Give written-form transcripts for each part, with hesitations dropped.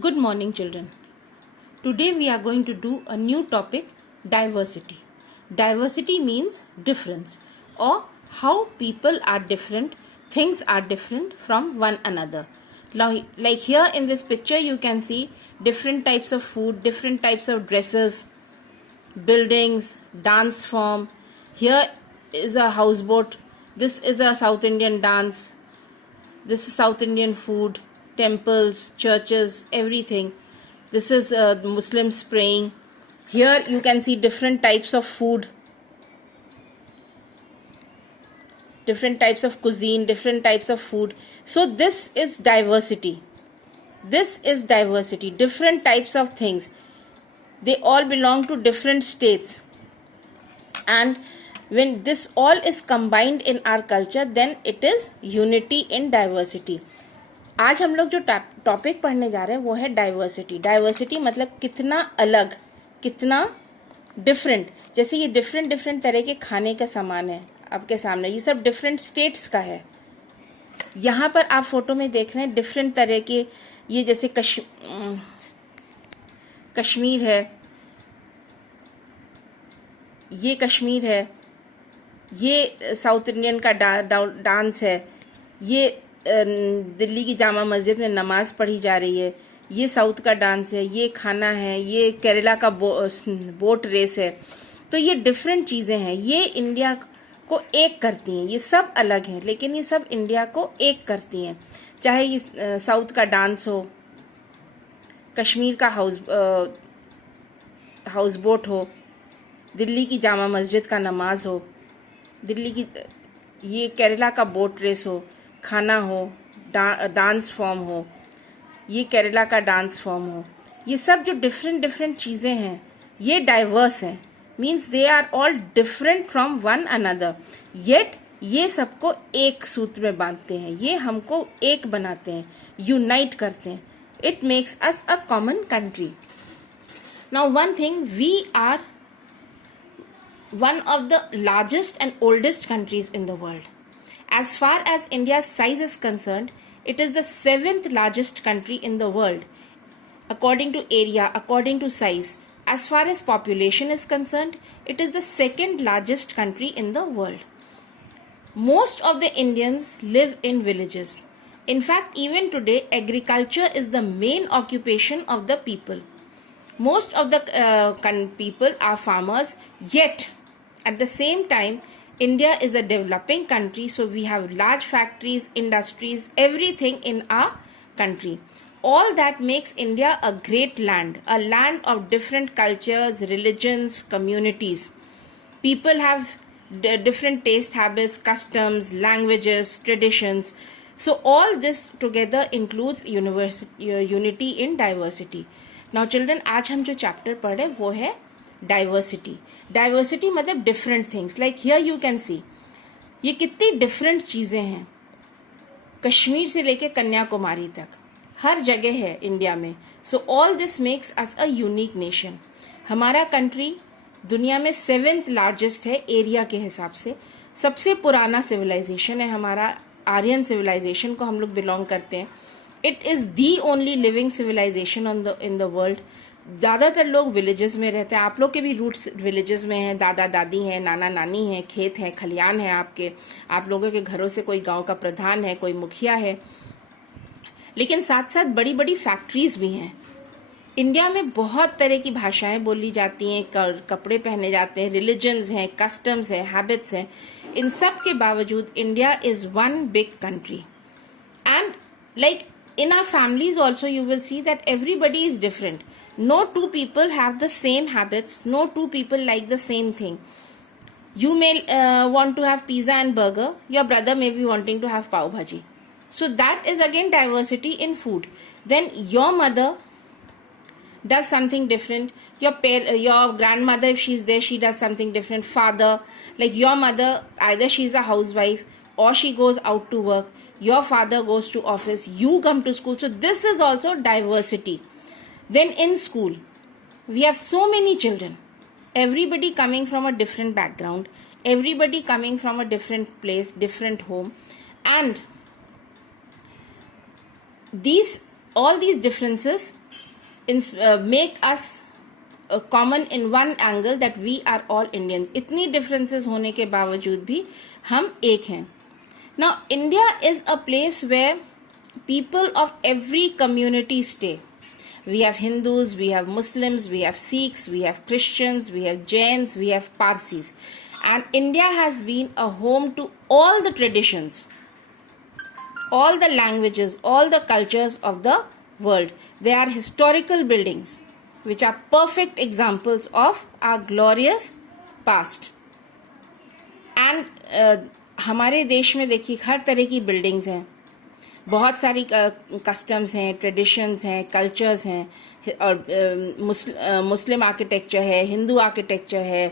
Good morning, children. Today we are going to do a new topic, diversity. Diversity means difference, or how people are different, things are different from one another. Now, like here in this picture, you can see different types of food, different types of dresses, buildings, dance form. Here is a houseboat. This is a South Indian dance. This is South Indian food, temples, churches, everything. This is Muslims praying. Here you can see different types of food, different types of cuisine, different types of food. So this is diversity. This is diversity. Different types of things. They all belong to different states. And when this all is combined in our culture, then it is unity in diversity. आज हम लोग जो topic पढ़ने जा रहे हैं वो है डाइवर्सिटी. डाइवर्सिटी मतलब कितना अलग, कितना डिफरेंट. जैसे ये डिफरेंट डिफरेंट तरह के खाने का सामान है आपके सामने, ये सब डिफरेंट स्टेट्स का है. यहाँ पर आप फोटो में देख रहे हैं डिफरेंट तरह के, ये जैसे कश्मीर है, ये कश्मीर है, ये साउथ इंडियन का डांस है, ये दिल्ली की जामा मस्जिद में नमाज पढ़ी जा रही है, ये साउथ का डांस है, ये खाना है, ये केरला का बोट रेस है. तो ये डिफरेंट चीज़ें हैं, ये इंडिया को एक करती हैं. ये सब अलग हैं लेकिन ये सब इंडिया को एक करती हैं. चाहे ये साउथ का डांस हो, कश्मीर का हाउस बोट हो, दिल्ली की जामा मस्जिद का नमाज हो, दिल्ली की ये केरला का बोट रेस हो, खाना हो, डांस फॉर्म हो, ये केरला का डांस फॉर्म हो. ये सब जो डिफरेंट डिफरेंट चीज़ें हैं ये डाइवर्स हैं. Means they are all different from one another, yet ये सबको एक सूत्र में बांधते हैं, ये हमको एक बनाते हैं, यूनाइट करते हैं. It makes us a common country. Now one thing, we are one of the largest and oldest countries in the world. As far as India's size is concerned, it is the 7th largest country in the world, according to area, according to size. As far as population is concerned, it is the 2nd largest country in the world. Most of the Indians live in villages. In fact, even today, agriculture is the main occupation of the people. Most of the people are farmers, yet at the same time, India is a developing country, so we have large factories, industries, everything in our country. All that makes India a great land, a land of different cultures, religions, communities. People have different taste, habits, customs, languages, traditions. So all this together includes unity in diversity. Now children, आज हम जो chapter पढ़े वो है diversity. Diversity मतलब different things. Like here you can see ये कितनी different चीज़ें हैं, कश्मीर से लेके कन्याकुमारी तक हर जगह है इंडिया में. So all this makes us a unique nation. हमारा कंट्री दुनिया में 7th लार्जेस्ट है एरिया के हिसाब से. सबसे पुराना सिविलाइजेशन है हमारा, आर्यन सिविलाइजेशन को हम लोग बिलोंग करते हैं. It is the only living civilization in the world. ज़्यादातर लोग विलेजेस में रहते हैं. आप लोग के भी रूट्स विलेजेस में हैं, दादा दादी हैं, नाना नानी हैं, खेत हैं, खलियान हैं आपके. आप लोगों के घरों से कोई गांव का प्रधान है, कोई मुखिया है. लेकिन साथ साथ बड़ी बड़ी फैक्ट्रीज भी हैं. इंडिया में बहुत तरह की भाषाएं बोली जाती हैं, कपड़े पहने जाते हैं, रिलीजन्स हैं, कस्टम्स हैं, हैबिट्स हैं. इन सब के बावजूद India is one big country. And like in our families also you will see that everybody is different. No two people have the same habits, no two people like the same thing. You may want to have pizza and burger, your brother may be wanting to have pav bhaji. So that is again diversity in food. Then your mother does something different, your grandmother, if she's there, she does something different. Father, like your mother, either she's a housewife or she goes out to work, your father goes to office, you come to school. So this is also diversity. Then in school we have so many children, everybody coming from a different background, everybody coming from a different place, different home. And these all these differences make us common in one angle that we are all Indians. इतनी differences होने के बावजूद भी हम एक हैं. Now India is a place where people of every community stay. We have Hindus, we have Muslims, we have Sikhs, we have Christians, we have Jains, we have Parsis. And India has been a home to all the traditions, all the languages, all the cultures of the world. They are historical buildings which are perfect examples of our glorious past. And हमारे देश में देखिए हर तरह की buildings हैं, बहुत सारी customs हैं, ट्रेडिशंस हैं, कल्चर्स हैं, और मुस्लिम आर्किटेक्चर है, हिंदू आर्किटेक्चर है,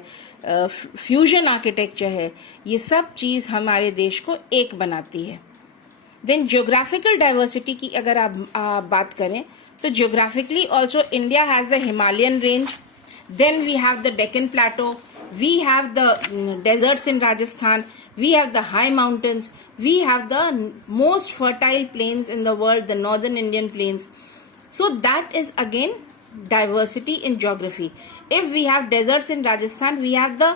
फ्यूजन आर्किटेक्चर है. ये सब चीज़ हमारे देश को एक बनाती है. देन ज्योग्राफिकल डाइवर्सिटी की अगर आप बात करें तो geographically also India has the Himalayan range, then we have the Deccan plateau, we have the deserts in Rajasthan, we have the high mountains, we have the most fertile plains in the world, the northern Indian plains. So that is again diversity in geography. If we have deserts in Rajasthan, we have the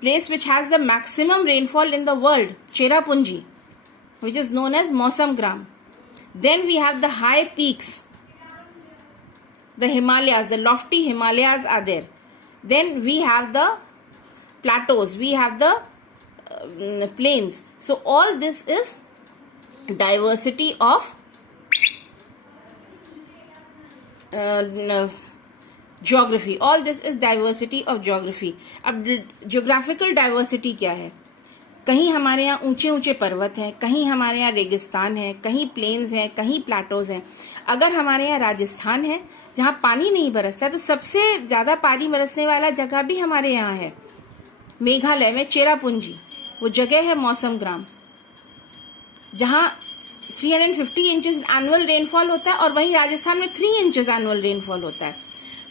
place which has the maximum rainfall in the world, Cherrapunji, which is known as Mausam Gram. Then we have the high peaks, the Himalayas, the lofty Himalayas are there. Then we have the plateaus, we have the plains. So all this is diversity of geography. All this is diversity of geography. अब geographical diversity क्या है? कहीं हमारे यहाँ ऊंचे ऊंचे पर्वत हैं, कहीं हमारे यहाँ रेगिस्तान है, कहीं प्लेन्स हैं, कहीं प्लाटोज हैं. अगर हमारे यहाँ राजस्थान है जहाँ पानी नहीं बरसता, तो सबसे ज़्यादा पानी बरसने वाला जगह भी हमारे यहाँ है मेघालय में, चेरापूंजी. वो जगह है मौसम ग्राम, जहाँ 350 इंचेस एनुअल रेनफॉल होता है, और वहीं राजस्थान में 3 इंचेस एनुअल रेनफॉल होता है.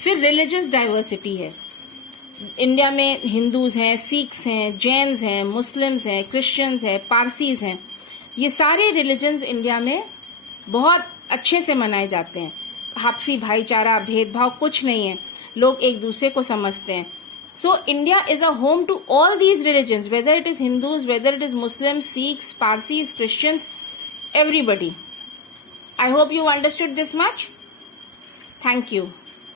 फिर रिलीजियस डाइवर्सिटी है. इंडिया में हिंदूज हैं, सिख्स हैं, जैन्स हैं, मुस्लिम्स हैं, क्रिश्चियंस हैं, पारसीज हैं. ये सारे रिलीजन्स इंडिया में बहुत अच्छे से मनाए जाते हैं. आपसी भाईचारा, भेदभाव कुछ नहीं है, लोग एक दूसरे को समझते हैं. So India is a home to all these religions, whether it is Hindus, whether it is Muslims, Sikhs, Parsis, Christians, everybody. I hope you understood this much. Thank you.